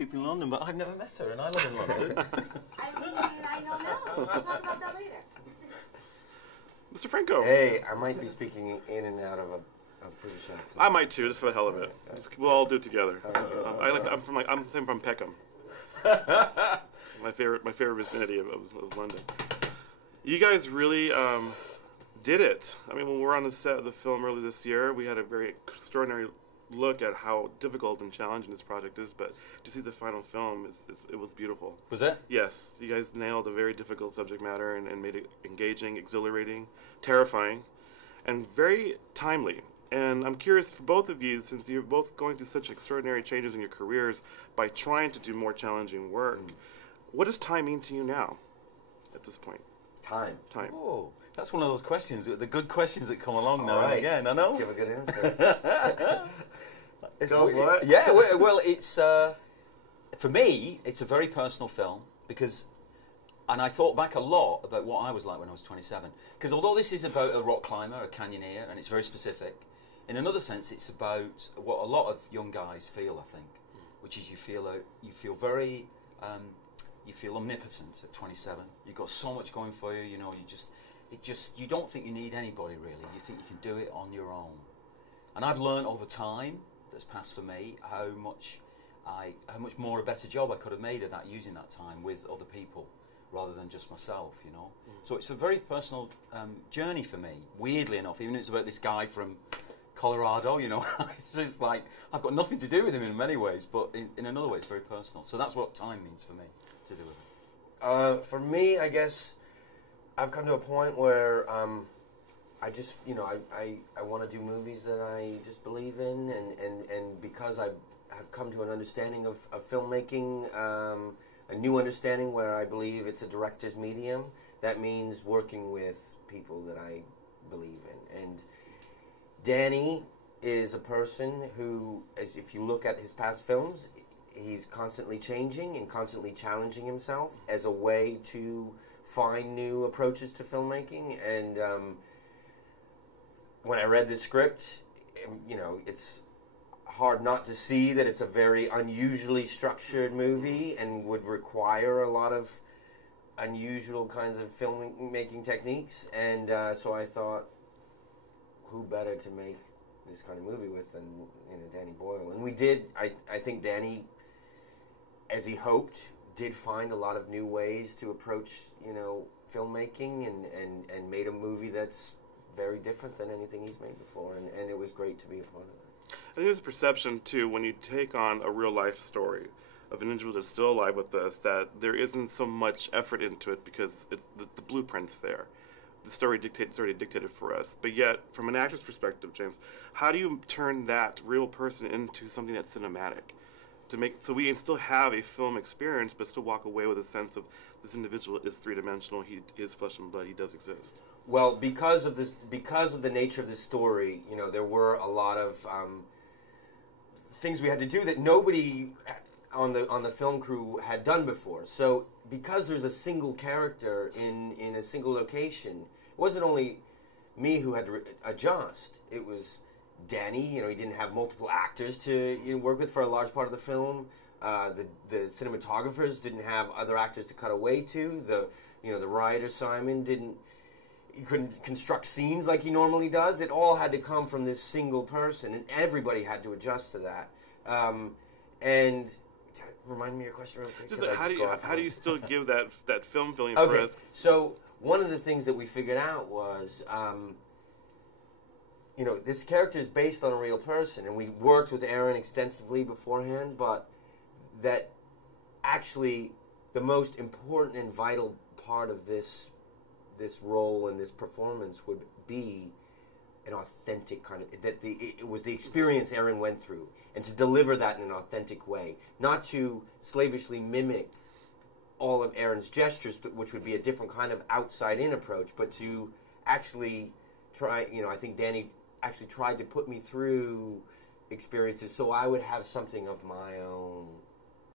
people in London, but I've never met her, and I live in London. I don't know. We'll talk about that later. Mr. Franco. Hey, I might be speaking in and out of a British accent. I might too, just for the hell of it. We'll all do it together. I'm from Peckham. my favorite vicinity of London. You guys really did it. I mean, when we were on the set of the film early this year, we had a very extraordinary look at how difficult and challenging this project is, but to see the final film, it was beautiful. Was it? Yes. You guys nailed a very difficult subject matter and made it engaging, exhilarating, terrifying, and very timely. And I'm curious for both of you, since you're both going through such extraordinary changes in your careers by trying to do more challenging work, what does time mean to you now at this point? Time. Oh, that's one of those questions, the good questions that come along now and Right. again, I know. Give a good answer. What? Yeah, well, it's, for me, it's a very personal film because, and I thought back a lot about what I was like when I was 27. Because although this is about a rock climber, a canyoneer, and it's very specific, in another sense, it's about what a lot of young guys feel, I think, which is you feel very, you feel omnipotent at 27. You've got so much going for you, you know, you don't think you need anybody really. You think you can do it on your own. And I've learned over time that's passed for me how much more a better job I could have made of that, using that time with other people rather than just myself, you know. So it's a very personal journey for me, weirdly enough, even if it's about this guy from Colorado, you know. It's just like, I've got nothing to do with him in many ways, but in another way it's very personal. So that's what time means for me, to do with it. For me, I guess I've come to a point where I just, you know, I want to do movies that I just believe in, and because I have come to an understanding of filmmaking, a new understanding where I believe it's a director's medium, that means working with people that I believe in. And Danny is a person who, as if you look at his past films, he's constantly changing and constantly challenging himself as a way to find new approaches to filmmaking. And when I read the script, you know, it's hard not to see that it's a very unusually structured movie and would require a lot of unusual kinds of filmmaking techniques. And so I thought, who better to make this kind of movie with than, you know, Danny Boyle? And we did. I think Danny, as he hoped, did find a lot of new ways to approach, you know, filmmaking and made a movie that's very different than anything he's made before, and it was great to be a part of it. I think there's a perception, too, when you take on a real-life story of an individual that's still alive with us, that there isn't so much effort into it because the blueprint's there. The story it's already dictated for us. But yet, from an actor's perspective, James, how do you turn that real person into something that's cinematic? So we can still have a film experience, but still walk away with a sense of this individual is three-dimensional, he is flesh and blood, he does exist. Well, because of the nature of this story, you know, there were a lot of things we had to do that nobody on the film crew had done before. So because there's a single character in a single location, it wasn't only me who had to adjust. It was Danny. You know, he didn't have multiple actors to work with for a large part of the film. The cinematographers didn't have other actors to cut away to. The writer Simon he couldn't construct scenes like he normally does. It all had to come from this single person, and everybody had to adjust to that. And remind me of your question real quick. Just how do you still give that film feeling for us? So one of the things that we figured out was, this character is based on a real person, and we worked with Aaron extensively beforehand, but that actually the most important and vital part of this role and this performance would be an authentic kind of, it was the experience Aaron went through, and to deliver that in an authentic way, not to slavishly mimic all of Aaron's gestures, which would be a different kind of outside-in approach, but to actually try, I think Danny actually tried to put me through experiences so I would have something of my own